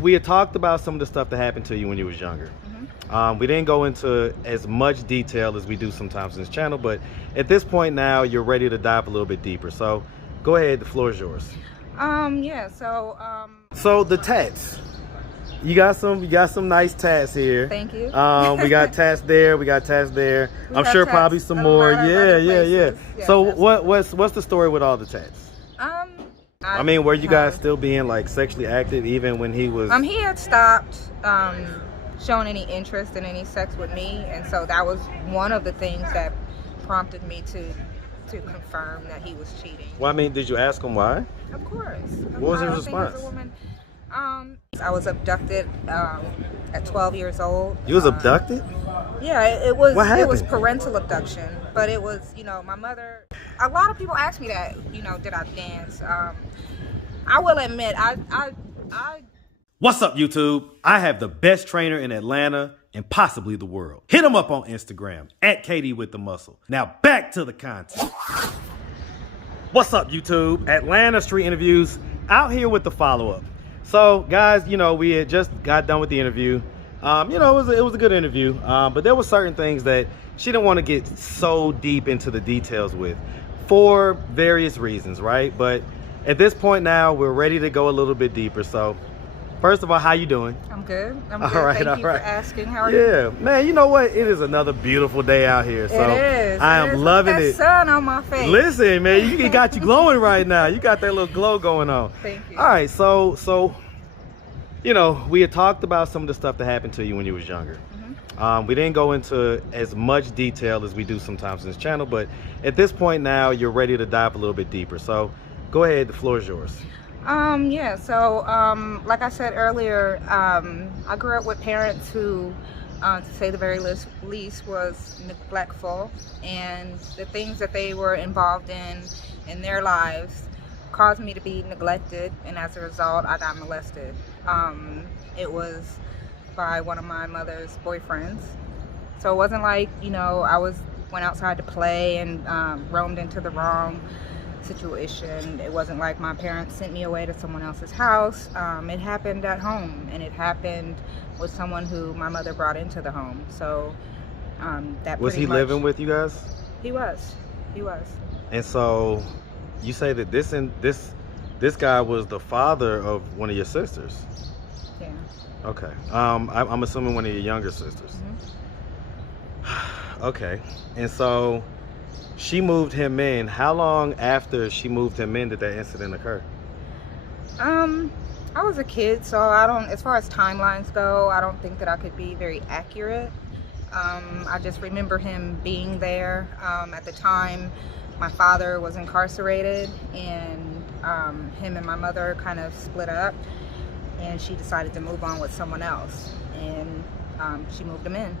we had talked about some of the stuff that happened to you when you was younger. We didn't go into as much detail as we do sometimes in this channel, but at this point now you're ready to dive a little bit deeper. So go ahead, the floor is yours. Yeah, so the tats. You got some nice tats here. Thank you. We got tats there, we got tats there. I'm sure probably some more. Yeah. So what's the story with all the tats? I mean, were you guys still being like sexually active even when he was he had stopped showing any interest in any sex with me, and so that was one of the things that prompted me to confirm that he was cheating. Well, I mean, did you ask him why? Of course. What was his response? As a woman, I was abducted at 12 years old. You was abducted? Yeah, it was. What happened? It was parental abduction, but it was, my mother. A lot of people ask me that, did I dance? I will admit, I. What's up, YouTube? I have the best trainer in Atlanta and possibly the world. Hit him up on Instagram at Katie with the Muscle. Now back to the content. What's up, YouTube? Atlanta Street Interviews out here with the follow-up. So, guys, we had just got done with the interview. It was a good interview, but there were certain things that she didn't want to get so deep into the details with for various reasons, right? But at this point now, we're ready to go a little bit deeper. So, first of all, how you doing? I'm good. I'm all good. Right, Thank all you right. for asking. How are you? Yeah, man, you know what? It is another beautiful day out here. So it is. I am loving it. Sun on my face. Listen, man, it got you glowing right now. You got that little glow going on. Thank you. All right, so we had talked about some of the stuff that happened to you when you was younger. We didn't go into as much detail as we do sometimes in this channel, but at this point now you're ready to dive a little bit deeper. So go ahead, the floor is yours. Like I said earlier, I grew up with parents who, to say the very least, was neglectful, and the things that they were involved in their lives caused me to be neglected, and as a result, I got molested. It was by one of my mother's boyfriends, so it wasn't like, I went outside to play and roamed into the wrong situation. It wasn't like my parents sent me away to someone else's house. It happened at home, and it happened with someone who my mother brought into the home. So that was he living with you guys? He was. And so you say that this guy was the father of one of your sisters? Yeah. Okay. I'm assuming one of your younger sisters. Okay. And so she moved him in. How long after she moved him in did that incident occur? I was a kid, so as far as timelines go, I don't think that I could be very accurate. I just remember him being there. At the time, my father was incarcerated, and him and my mother kind of split up, and she decided to move on with someone else, and she moved him in.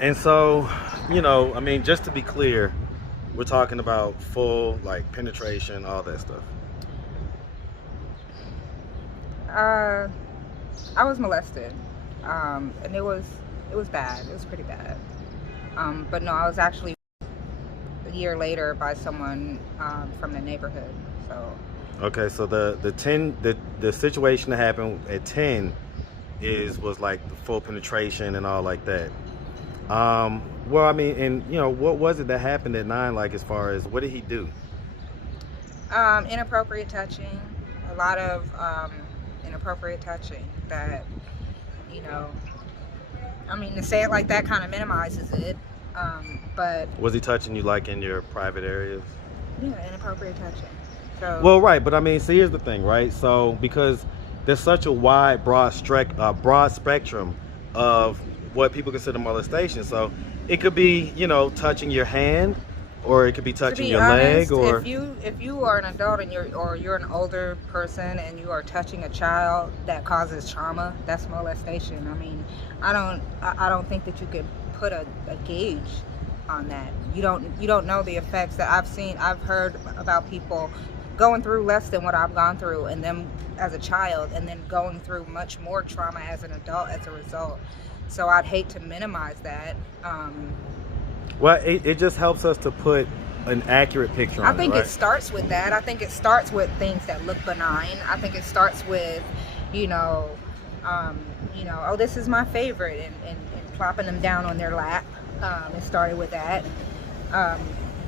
And so, I mean, just to be clear, we're talking about full, like, penetration, all that stuff. I was molested, and it was bad. It was pretty bad. But no, I was actually a year later by someone from the neighborhood. So. Okay, so the situation that happened at 10 was like the full penetration and all like that. Well, I mean, and what was it that happened at 9? Like, as far as what did he do? Inappropriate touching. A lot of inappropriate touching that, I mean, to say it like that kind of minimizes it. But was he touching you like in your private areas? Yeah, inappropriate touching. So. Well, right, but I mean, see, here's the thing, right? So because there's such a wide, broad spectrum of what people consider molestation. So it could be, touching your hand, or it could be touching your leg, or if you are an adult and you're an older person and you are touching a child that causes trauma, that's molestation. I mean, I don't think that you could put a gauge on that. You don't know the effects that I've heard about people going through less than what I've gone through, and them as a child, and then going through much more trauma as an adult as a result. So I'd hate to minimize that. Well, it just helps us to put an accurate picture I on think it, right? it starts with that. I think it starts with things that look benign. I think it starts with, you know, oh, this is my favorite, and plopping them down on their lap. It started with that.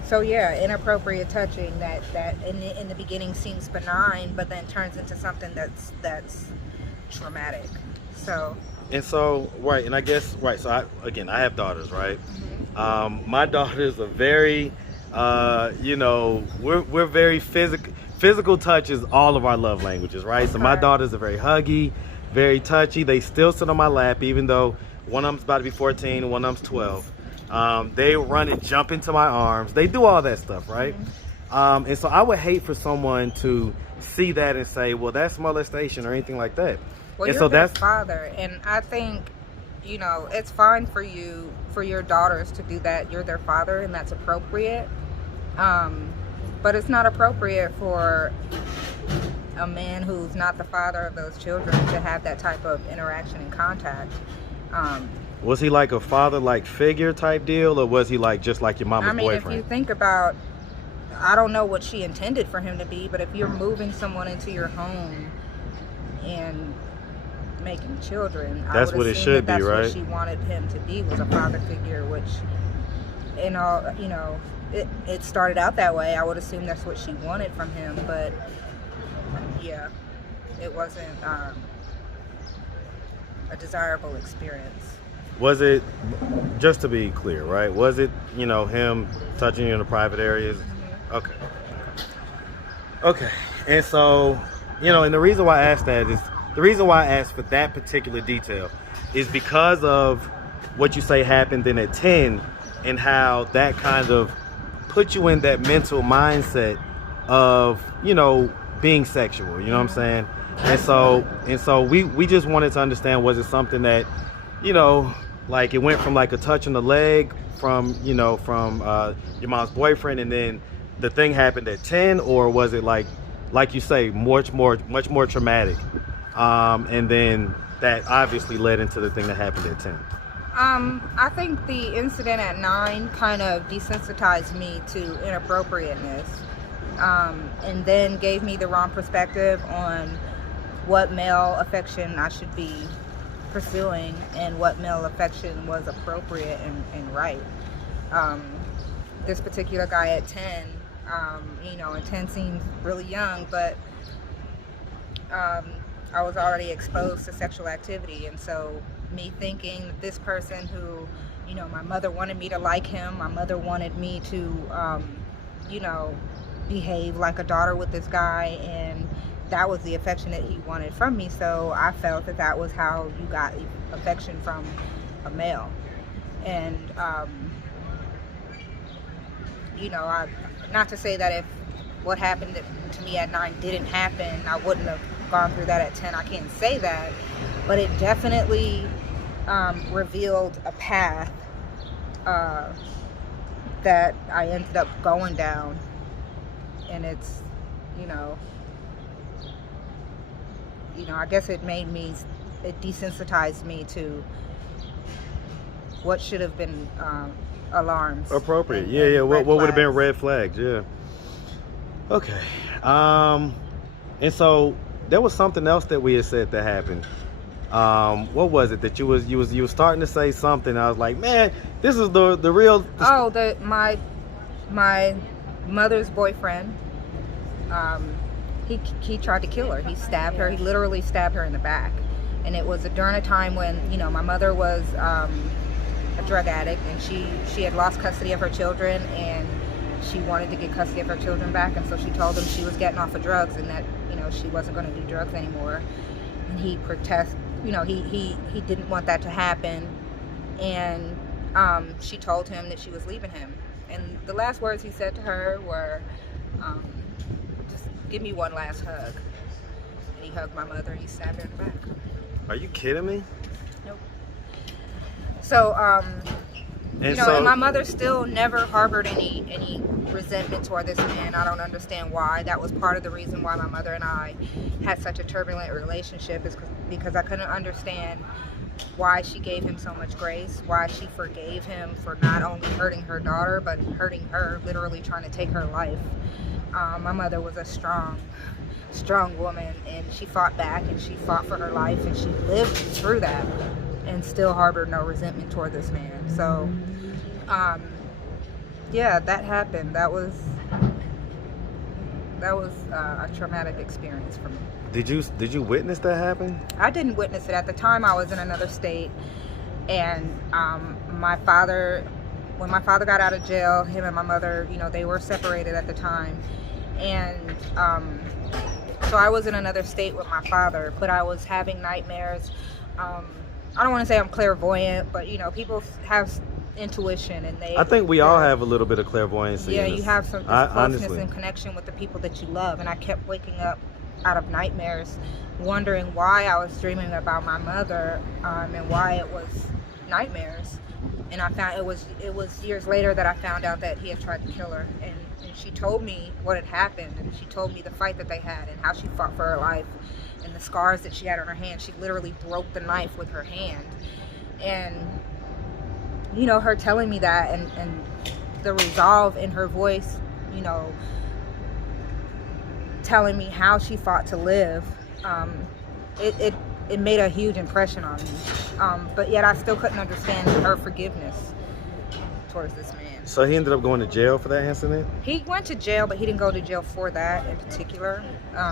So yeah, inappropriate touching that in the beginning seems benign, but then turns into something that's traumatic. So. And so, right, and I guess, right, so I have daughters, right? Mm-hmm. My daughters are very, we're very physical. Physical touch is all of our love languages, right? So my Correct. daughters are very huggy, very touchy. They still sit on my lap, even though one of them's about to be 14 and one of them's 12. They run and jump into my arms. They do all that stuff, right? Mm-hmm. And so I would hate for someone to see that and say, well, that's molestation or anything like that. Well, And you're so their that's father, and I think, it's fine for your daughters to do that. You're their father, and that's appropriate. But it's not appropriate for a man who's not the father of those children to have that type of interaction and contact. Was he like a father-like figure type deal, or was he like just like your mama's I mean, boyfriend? if you think about, I don't know what she intended for him to be, but if you're moving someone into your home and making children, That's I would what it assume should that be, that's right? what she wanted him to be, was a father figure, which, it started out that way. I would assume that's what she wanted from him, but yeah, it wasn't a desirable experience. Was it, just to be clear, right? Was it, him touching you in the private areas? Mm-hmm. Okay. Okay. And so, and the reason why I asked that is, the reason why I asked for that particular detail is because of what you say happened then at 10, and how that kind of put you in that mental mindset of, being sexual, you know what I'm saying? And so we just wanted to understand, was it something that, like it went from like a touch on the leg from your mom's boyfriend, and then the thing happened at 10, or was it like you say, much more traumatic, and then that obviously led into the thing that happened at 10? I think the incident at 9 kind of desensitized me to inappropriateness, and then gave me the wrong perspective on what male affection I should be pursuing and what male affection was appropriate and right. This particular guy at 10, and 10 seems really young, but I was already exposed to sexual activity, and so me thinking that this person who, my mother wanted me to like him, my mother wanted me to, behave like a daughter with this guy, and that was the affection that he wanted from me. So I felt that was how you got affection from a male. And, not to say that if what happened to me at 9 didn't happen, I wouldn't have gone through that at 10. I can't say that, but it definitely revealed a path that I ended up going down, and it's, I guess it desensitized me to what should have been alarms. Appropriate. and Yeah. What would have been flags. red flags? Yeah. Okay. And so there was something else that we had said that happened. What was it that you was starting to say something? I was like, man, this is the real. My mother's boyfriend. He tried to kill her. He stabbed her. He literally stabbed her in the back, and it was during a time when my mother was a drug addict, and she had lost custody of her children, and she wanted to get custody of her children back, and so she told him she was getting off of drugs and that she wasn't going to do drugs anymore. And he he didn't want that to happen, and she told him that she was leaving him, and the last words he said to her were, just give me one last hug. And he hugged my mother and he stabbed her in the back. Are you kidding me? Nope. So and my mother still never harbored any resentment toward this man. I don't understand why. That was part of the reason why my mother and I had such a turbulent relationship, is because I couldn't understand why she gave him so much grace, why she forgave him for not only hurting her daughter, but hurting her, literally trying to take her life. My mother was a strong woman, and she fought back, and she fought for her life, and she lived through that and still harbored no resentment toward this man. So yeah, that happened. That was a traumatic experience for me. Did you witness that happen? I didn't witness it. At the time, I was in another state, and when my father got out of jail, him and my mother, they were separated at the time, and so I was in another state with my father, but I was having nightmares. I don't want to say I'm clairvoyant, but people have intuition, and I think we all have a little bit of clairvoyance. Yeah, you have some closeness honestly. And connection with the people that you love, and I kept waking up out of nightmares, wondering why I was dreaming about my mother, and why it was nightmares. And I found it was years later that I found out that he had tried to kill her, and she told me what had happened, and she told me the fight that they had and how she fought for her life and the scars that she had on her hand. She literally broke the knife with her hand, and her telling me that, and the resolve in her voice, telling me how she fought to live, it made a huge impression on me. But yet I still couldn't understand her forgiveness towards this man. So he ended up going to jail for that incident? He went to jail, but he didn't go to jail for that in particular.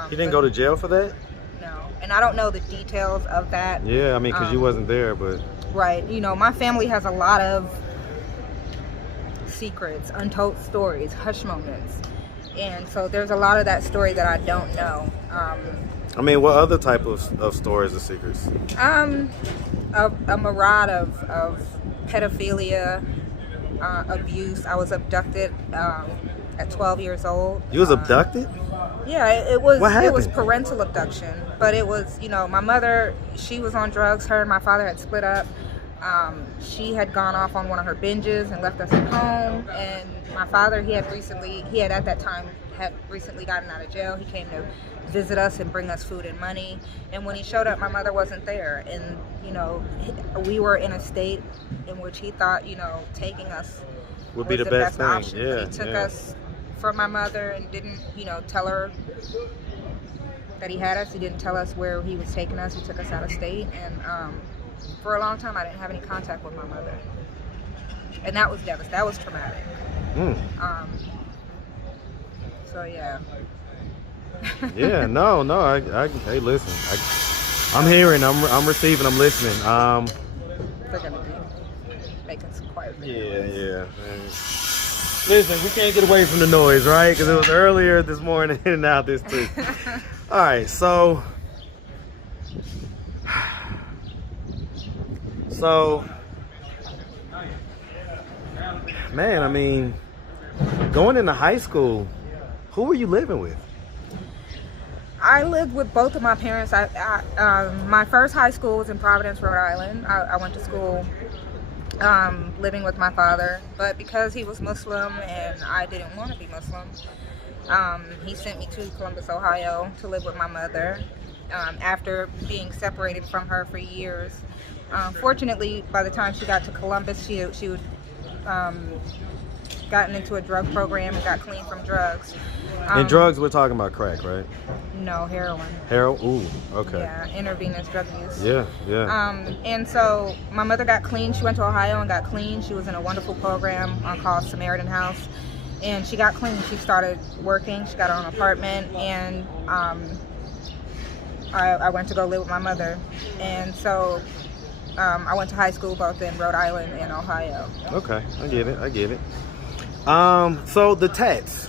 He didn't go to jail for that? No. And I don't know the details of that. Yeah, I mean, because you wasn't there, but... Right. My family has a lot of secrets, untold stories, hush moments. And so there's a lot of that story that I don't know. I mean, what other type of stories or secrets? A mirage of pedophilia, abuse. I was abducted at 12 years old. You was abducted? Yeah, it was. What happened? It was parental abduction, but it was, my mother, she was on drugs. Her and my father had split up. She had gone off on one of her binges and left us at home. And my father, he had at that time recently gotten out of jail. He came to visit us and bring us food and money. And when he showed up, my mother wasn't there. And we were in a state in which he thought, taking us would be the best thing. Option. Yeah, but he took us from my mother and didn't, tell her that he had us. He didn't tell us where he was taking us. He took us out of state, and for a long time I didn't have any contact with my mother, and that was devastating. That was traumatic. So yeah. Yeah, no. Hey, listen. I'm hearing. I'm receiving. I'm listening. They're gonna be making some quiet videos. Yeah. Listen, we can't get away from the noise, right? Because it was earlier this morning and now this too. All right, so man, I mean, going into high school, who were you living with? I lived with both of my parents. My first high school was in Providence, Rhode Island. I went to school living with my father, but because he was Muslim and I didn't want to be Muslim, he sent me to Columbus, Ohio to live with my mother after being separated from her for years. Fortunately, by the time she got to Columbus, she would gotten into a drug program and got clean from drugs. And drugs, we're talking about crack, right? No, heroin. Heroin? Ooh, okay. Yeah, intravenous drug use. Yeah. And so my mother got clean. She went to Ohio and got clean. She was in a wonderful program called Samaritan House. And she got clean. She started working. She got her own apartment. And I went to go live with my mother. And so I went to high school both in Rhode Island and Ohio. Okay, I get it. So the tats.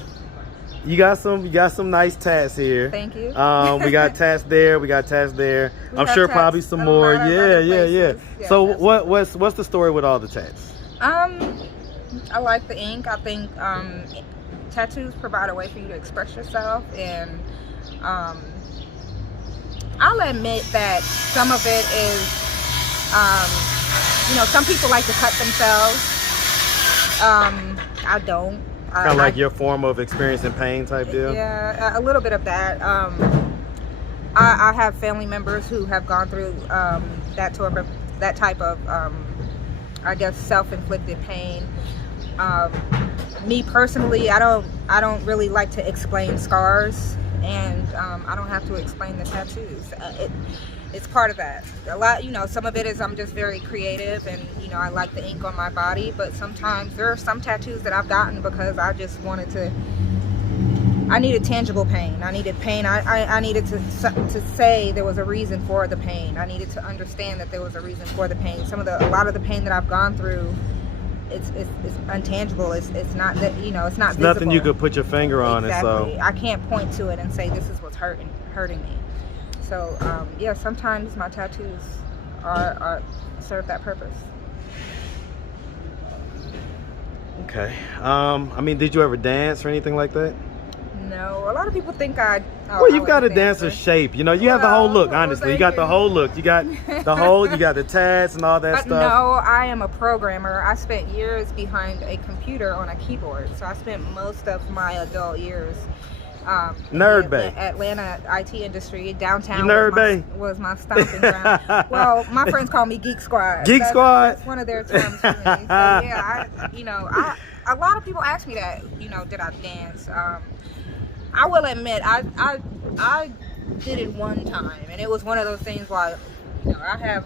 You got some nice tats here. Thank you. We got tats there. I'm sure probably some more. Yeah. So what's the story with all the tats? I like the ink. I think tattoos provide a way for you to express yourself, and I'll admit that some of it is, some people like to cut themselves. I don't. Kind of like your form of experiencing pain type deal? Yeah, a little bit of that. I have family members who have gone through that that type of I guess self-inflicted pain. Me personally, I don't really like to explain scars, and I don't have to explain the tattoos. It's part of that. A lot, some of it is I'm just very creative, and I like the ink on my body. But sometimes there are some tattoos that I've gotten because I just wanted to. I needed tangible pain. I needed pain. I needed to say there was a reason for the pain. I needed to understand that there was a reason for the pain. A lot of the pain that I've gone through, it's intangible. It's not that it's not visible. Nothing you could put your finger on. Exactly. And so I can't point to it and say this is what's hurting me. So yeah, sometimes my tattoos are serve that purpose. Okay. I mean, did you ever dance or anything like that? No, a lot of people think well, you've got a dancer's shape. You have the whole look. Honestly, you got the whole look. You got the whole. You got the tats and all that stuff. No, I am a programmer. I spent years behind a computer on a keyboard. So I spent most of my adult years. Nerd in Bay. The Atlanta IT industry. Downtown was my stomping ground. Well, my friends call me Geek Squad. Squad. That's one of their terms for me. So yeah, a lot of people ask me that. Did I dance? I will admit, I did it one time, and it was one of those things where, I have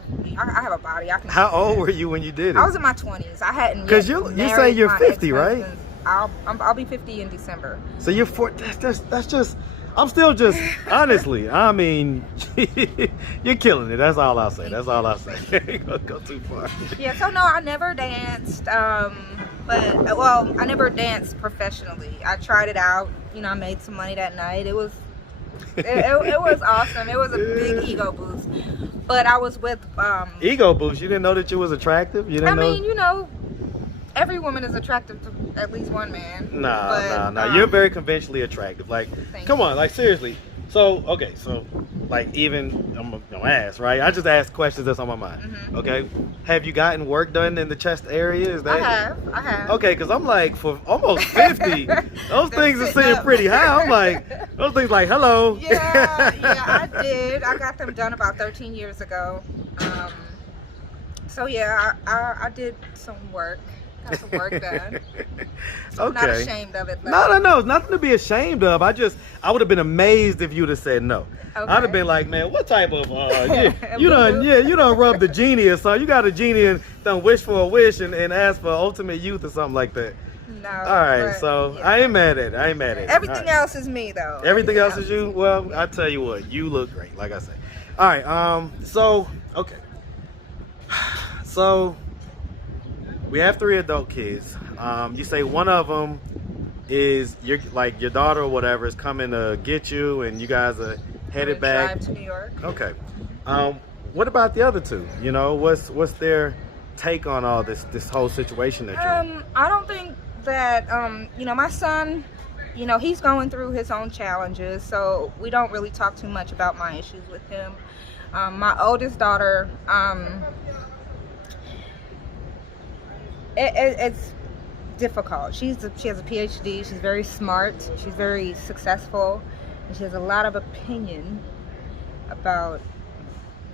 a body. I can. How old were you when you did it? I was in my 20s. I hadn't. Because you say you're 50, right? I'll be 50 in December. So you're 40. That's just. I'm still just honestly. I mean, you're killing it. That's all I'll say. That's all I'll say. Ain't gonna go too far. Yeah. So no, I never danced. I never danced professionally. I tried it out. I made some money that night. It was awesome. It was a big ego boost. But I was with ego boost. You didn't know that you was attractive. You didn't know. Every woman is attractive to at least one man. No. You're very conventionally attractive. Like, come on, like seriously. So, okay, like even I'm gonna ask, right? I just ask questions that's on my mind. Mm-hmm. Okay, have you gotten work done in the chest area? Is that? I have. Okay, because I'm like for almost 50, those things are sitting pretty high. I'm like, those things like hello. Yeah, I did. I got them done about 13 years ago. So yeah, I did some work. Got some work done. I'm not ashamed of it though. No, it's nothing to be ashamed of. I would have been amazed if you'd have said no. Okay. I'd have been like, man, what type of you done rubbed the genie or something. You got a genie and done wish for a wish and ask for ultimate youth or something like that. No. All right, so yeah. I ain't mad at it. Everything else is me though. Everything else is you? Well, I tell you what, you look great, like I say. All right, so we have 3 adult kids. You say one of them is your daughter or whatever is coming to get you, and you guys are headed back. Drive to New York. Okay. What about the other 2? What's their take on all this whole situation that you're in? I don't think that my son, he's going through his own challenges, so we don't really talk too much about my issues with him. My oldest daughter, it's difficult. She has a PhD. She's very smart. She's very successful, and she has a lot of opinion about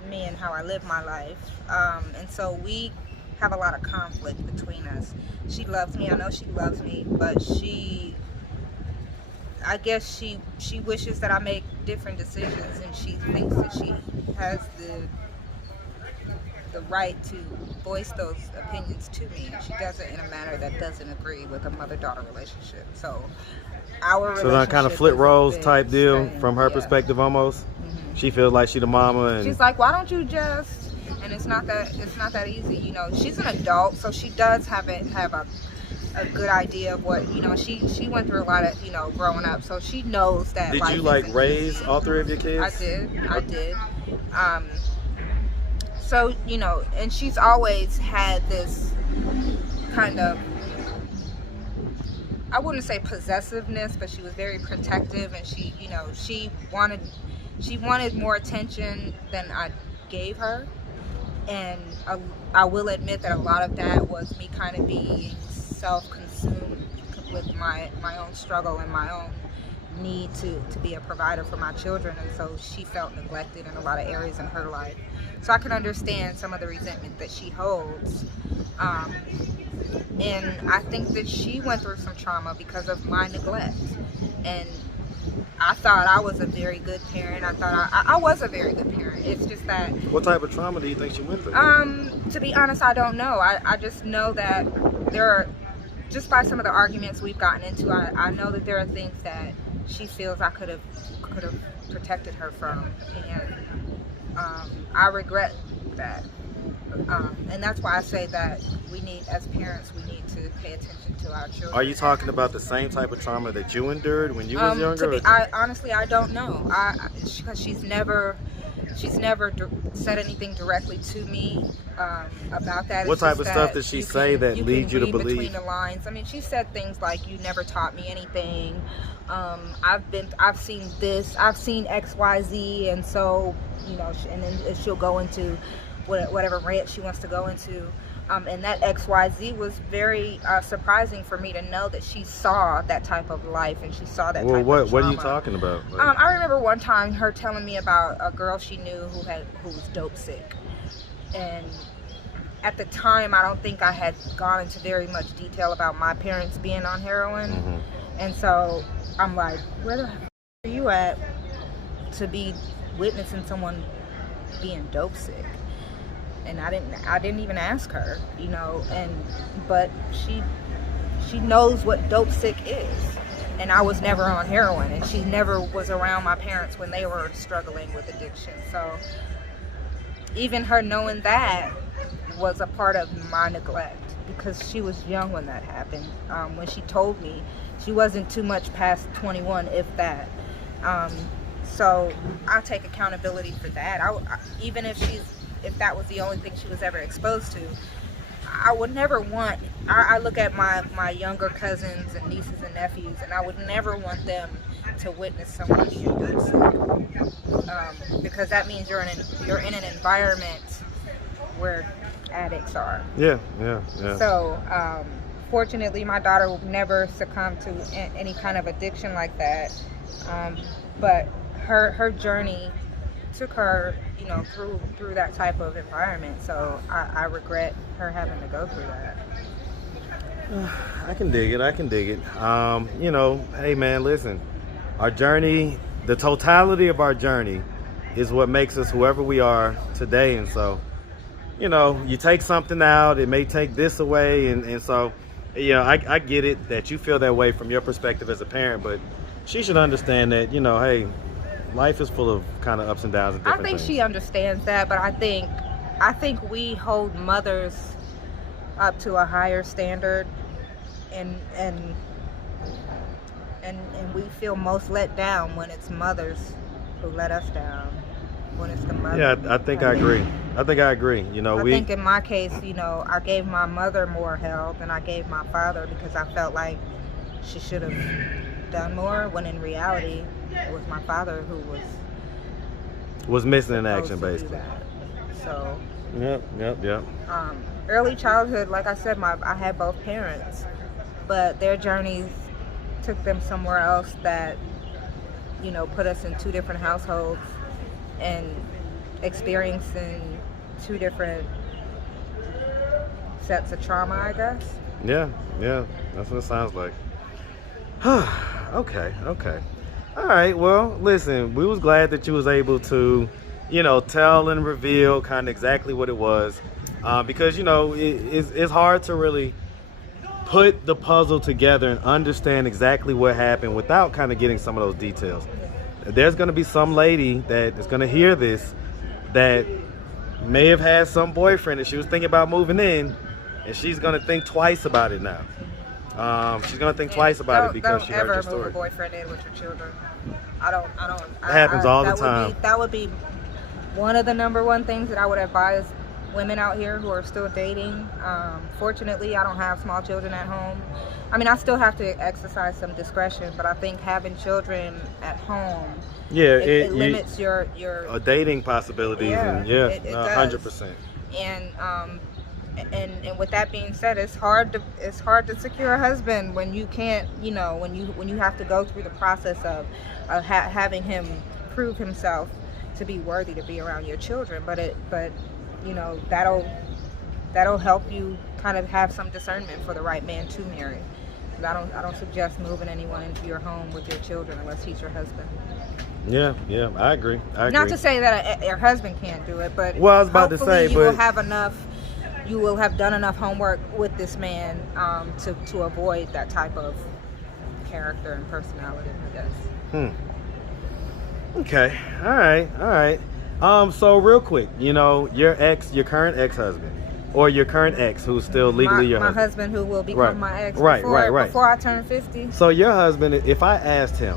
me and how I live my life. And so we have a lot of conflict between us. She loves me. I know she loves me, but I guess she wishes that I make different decisions, and she thinks that she has the right to voice those opinions to me. She does it in a manner that doesn't agree with a mother-daughter relationship. So our relationship. So that kind of flip roles type deal from her perspective almost. Mm-hmm. She feels like she's the mama, and she's like, why don't you just? And it's not that easy. She's an adult, so she does have a good idea of what she went through a lot of growing up, so she knows that. Did you raise all 3 of your kids? I did. So and she's always had this kind of, I wouldn't say possessiveness, but she was very protective, and she wanted more attention than I gave her, and I will admit that a lot of that was me kind of being self-consumed with my own struggle and my own need to be a provider for my children, and so she felt neglected in a lot of areas in her life. So I can understand some of the resentment that she holds. And I think that she went through some trauma because of my neglect. And I thought I was a very good parent. I thought I was a very good parent. It's just that... What type of trauma do you think she went through? To be honest, I don't know. I just know that there are, just by some of the arguments we've gotten into, I know that there are things that she feels I could have protected her from. And I regret that. And that's why I say that we need, as parents, we need to pay attention to our children. Are you talking about the same type of trauma that you endured when you was younger? Honestly, I don't know. Because she's never said anything directly to me about that. What type of stuff did she say that leads you to believe? Between the lines. I mean, she said things like, "You never taught me anything. I've seen this. I've seen X, Y, Z," and so, you know, and then she'll go into whatever rant she wants to go into. And that XYZ was very surprising for me to know that she saw that type of life and she saw that type of trauma. What are you talking about? I remember one time her telling me about a girl she knew who was dope sick. And at the time, I don't think I had gone into very much detail about my parents being on heroin. Mm-hmm. And so I'm like, where the heck are you at to be witnessing someone being dope sick? And I didn't even ask her, you know, but she knows what dope sick is. And I was never on heroin, and she never was around my parents when they were struggling with addiction. So even her knowing that was a part of my neglect, because she was young when that happened. When she told me, she wasn't too much past 21, if that. So I take accountability for that. Even if that was the only thing she was ever exposed to, I would never want, I look at my younger cousins and nieces and nephews, and I would never want them to witness someone being dope sick, because that means you're in an environment where addicts are. Yeah. So fortunately, my daughter never succumbed to any kind of addiction like that, but her journey took her, you know, through that type of environment. So I regret her having to go through that. I can dig it. You know, hey man, listen, our journey, the totality of our journey is what makes us whoever we are today. And so, you know, you take something out, it may take this away. And so, you know, I get it that you feel that way from your perspective as a parent, but she should understand that, you know, hey, life is full of kind of ups and downs and different things. She understands that, but I think we hold mothers up to a higher standard, and we feel most let down when it's mothers who let us down. When it's the mother. Yeah, I think I agree. You know, I think in my case, you know, I gave my mother more help than I gave my father, because I felt like she should have done more, when in reality it was my father who was missing in action, basically. So Yep. Early childhood, like I said, I had both parents, but their journeys took them somewhere else that, you know, put us in two different households and experiencing two different sets of trauma, I guess. Yeah, that's what it sounds like. Okay. All right, well, listen, we was glad that you was able to, you know, tell and reveal kind of exactly what it was, because, you know, it's hard to really put the puzzle together and understand exactly what happened without kind of getting some of those details. There's going to be some lady that is going to hear this that may have had some boyfriend and she was thinking about moving in, and she's going to think twice about it now. She's gonna think twice about it because she heard your story. Don't ever move a boyfriend in with your children. I don't. It happens all the time. That would be one of the number one things that I would advise women out here who are still dating. Fortunately, I don't have small children at home. I mean, I still have to exercise some discretion, but I think having children at home, it limits your dating possibilities. Yeah, and it 100%. And And with that being said, it's hard to secure a husband when you can't, when you have to go through the process of having him prove himself to be worthy to be around your children. But that'll help you kind of have some discernment for the right man to marry. I don't suggest moving anyone into your home with your children unless he's your husband. Yeah, I agree. Not to say that your husband can't do it, but well, I was about to say, you will have done enough homework with this man to avoid that type of character and personality, I guess. Okay. All right. So real quick, your current ex-husband, or your current ex who's still legally your husband. My husband who will become my ex before I turn 50. So your husband, if I asked him,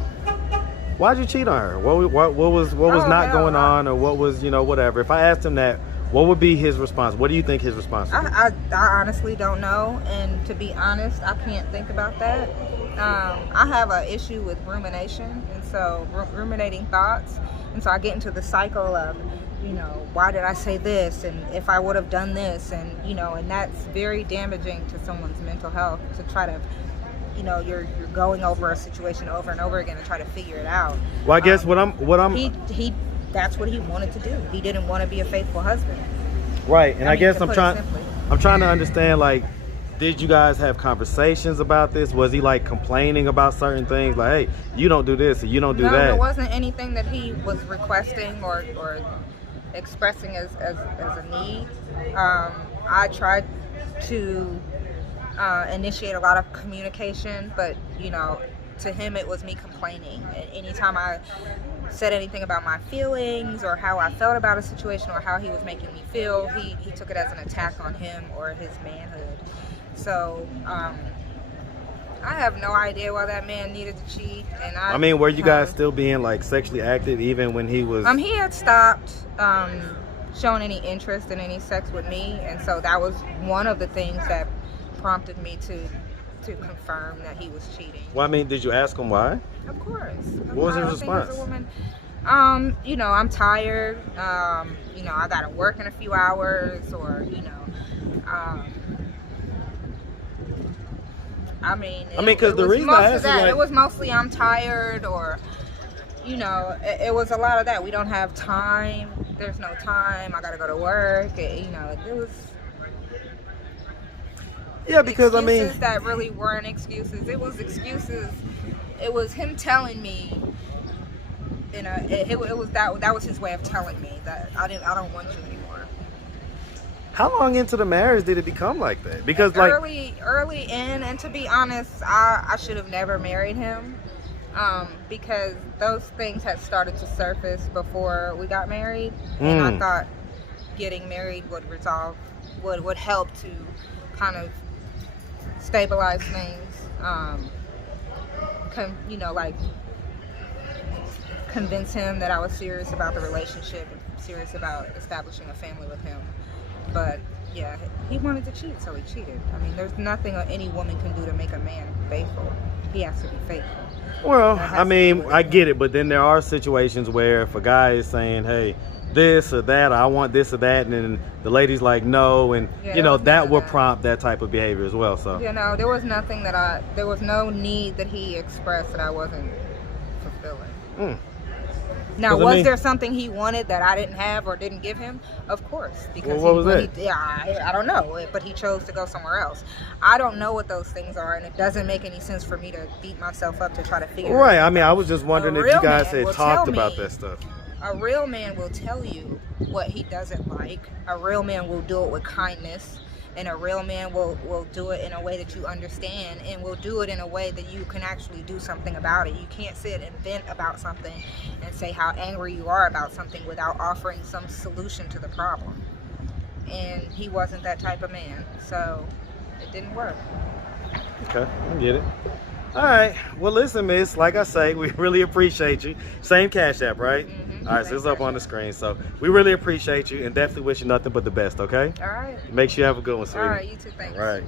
why'd you cheat on her? What was not going on, or what was, whatever. If I asked him that, what would be his response? What do you think his response would be? I honestly don't know, and to be honest, I can't think about that. I have an issue with rumination, and so ruminating thoughts, and so I get into the cycle of, why did I say this, and if I would have done this, and and that's very damaging to someone's mental health, to try to, you're going over a situation over and over again and try to figure it out. Well, I guess that's what he wanted to do. He didn't want to be a faithful husband. Right, and I guess I'm trying to understand, like, did you guys have conversations about this? Was he like complaining about certain things, like, hey, you don't do this or you don't do that? No, there wasn't anything that he was requesting or expressing as a need. I tried to initiate a lot of communication, but to him it was me complaining. Anytime I said anything about my feelings or how I felt about a situation or how he was making me feel, he took it as an attack on him or his manhood. So I have no idea why that man needed to cheat. And were you guys still being like sexually active even when he was? He had stopped showing any interest in any sex with me, and so that was one of the things that prompted me to confirm that he was cheating. Well, did you ask him why? Of course. What was his response? As a woman, I'm tired. I gotta work in a few hours, or because the reason I asked it was mostly I'm tired, or it was a lot of that. We don't have time. There's no time. I gotta go to work. It was. Yeah, because excuses that really weren't excuses. It was excuses. It was him telling me. That was his way of telling me that I don't want you anymore. How long into the marriage did it become like that? Because early in, and to be honest, I should have never married him, because those things had started to surface before we got married, and I thought getting married would help to kind of stabilize things, convince him that I was serious about the relationship, serious about establishing a family with him. But yeah, he wanted to cheat, so he cheated. There's nothing any woman can do to make a man faithful. He has to be faithful. Well, I get it, but then there are situations where if a guy is saying, hey, this or that, or I want this or that, and then the lady's like, no, and that will prompt that type of behavior as well. So there was nothing there was no need that he expressed that I wasn't fulfilling. Now, was there something he wanted that I didn't have or didn't give him? Of course, because what was that? I don't know, but he chose to go somewhere else. I don't know what those things are, and it doesn't make any sense for me to beat myself up to try to figure it out. Right. I was just wondering if you guys had talked about that stuff. A real man will tell you what he doesn't like. A real man will do it with kindness, and a real man will do it in a way that you understand, and will do it in a way that you can actually do something about it. You can't sit and vent about something and say how angry you are about something without offering some solution to the problem. And he wasn't that type of man, so it didn't work. Okay, I get it. All right. Well, listen, miss, like I say, we really appreciate you. Same Cash App, right? All right, so it's up on the screen. So we really appreciate you and definitely wish you nothing but the best, okay? All right. Make sure you have a good one, sweetie. All right, you too. Thanks. All right.